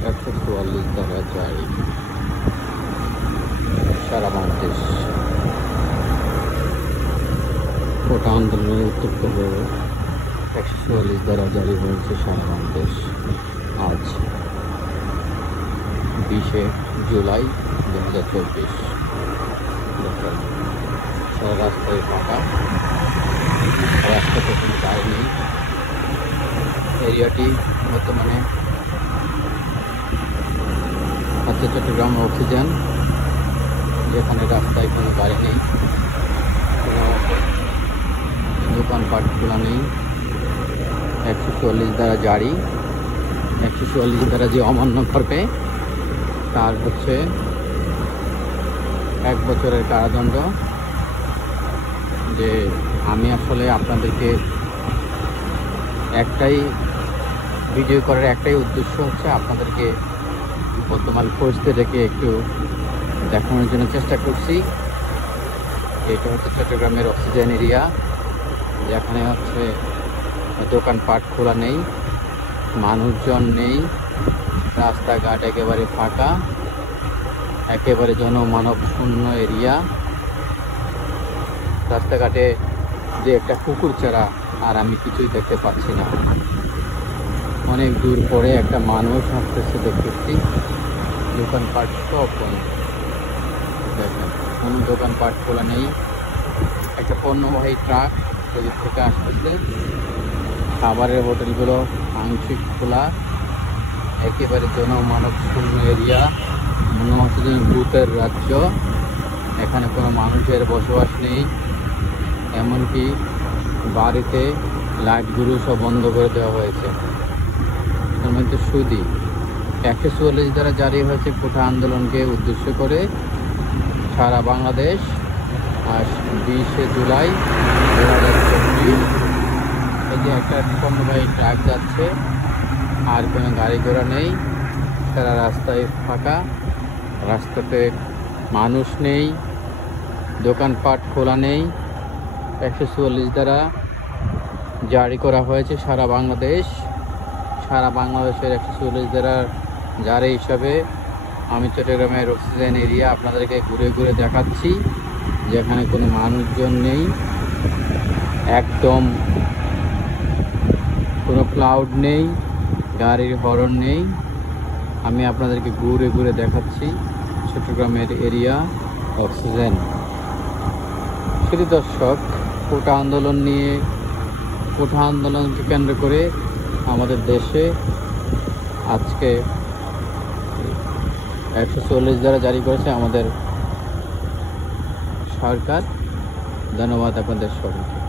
144 দ্বারা জারি সারা বাংলাদেশ। কোটা আন্দোলনের উত্তপ্ত 144 দ্বারা জারি হয়েছে সারা বাংলাদেশ। আজ 20 জুলাই 2024। সারা রাস্তায় ফাঁকা, রাস্তাতে কোনো গাড়ি নেই। এরিয়াটি বর্তমানে হচ্ছে চট্টগ্রাম অক্সিজেন, যেখানে রাস্তায় কোনো গাড়ি নেই, কোনো দোকানপাট খোলা নেই। 144 দ্বারা জারি। 144 দ্বারা যে অমান্য করবে তার হচ্ছে 1 বছরের কারাদণ্ড। যে আমি আসলে আপনাদেরকে একটাই ভিডিও করার একটাই উদ্দেশ্য হচ্ছে আপনাদেরকে বর্তমান পরিস্থিতিটাকে একটু দেখানোর জন্য চেষ্টা করছি। এটা হচ্ছে চট্টগ্রামের অক্সিজেন এরিয়া, যেখানে হচ্ছে দোকানপাট খোলা নেই, মানুষজন নেই, রাস্তাঘাট একেবারে ফাঁকা, একেবারে জনমানব শূন্য এরিয়া। রাস্তাঘাটে যে একটা কুকুর ছাড়া আর আমি কিছুই দেখতে পাচ্ছি না। অনেক দূর পরে একটা মানুষ আসতেছে দেখতেছি। দোকানপাট সব বন্ধ, দেখেন কোনো দোকানপাট খোলা নেই। একটা পণ্যবাহী ট্রাক ওদিক থেকে আসতেছে। খাবারের হোটেলগুলো আংশিক খোলা, একেবারে জনমানব শূন্য এরিয়া। মনে হচ্ছে যে ভূতের রাজ্য, এখানে কোনো মানুষের বসবাস নেই। এমনকি বাড়িতে লাইটগুলো সব বন্ধ করে দেওয়া হয়েছে। তার মধ্যে সুদি 144 দ্বারা জারি হয়েছে কোটা আন্দোলনকে উদ্দেশ্য করে সারা বাংলাদেশ। আজ 20 জুলাই 2024। এই যে একটা পণ্যবাহী ট্রাক যাচ্ছে, আর কোনো গাড়ি ঘোড়া নেই, সারা রাস্তায় ফাঁকা, রাস্তাতে মানুষ নেই, দোকানপাট খোলা নেই। 144 দ্বারা জারি করা হয়েছে সারা বাংলাদেশ। সারা বাংলাদেশের 144 দ্বারা জারি হিসাবে আমি চট্টগ্রামের অক্সিজেন এরিয়া আপনাদেরকে ঘুরে ঘুরে দেখাচ্ছি, যেখানে কোনো মানুষজন নেই, একদম কোনো ক্লাউড নেই, গাড়ির হর্ন নেই। আমি আপনাদেরকে ঘুরে ঘুরে দেখাচ্ছি চট্টগ্রামের এরিয়া অক্সিজেন। শুধু দর্শক, কোটা আন্দোলনকে কেন্দ্র করে আমাদের দেশে আজকে 144 দ্বারা জারি করেছে আমাদের সরকার। ধন্যবাদ আপনাদের সবাইকে।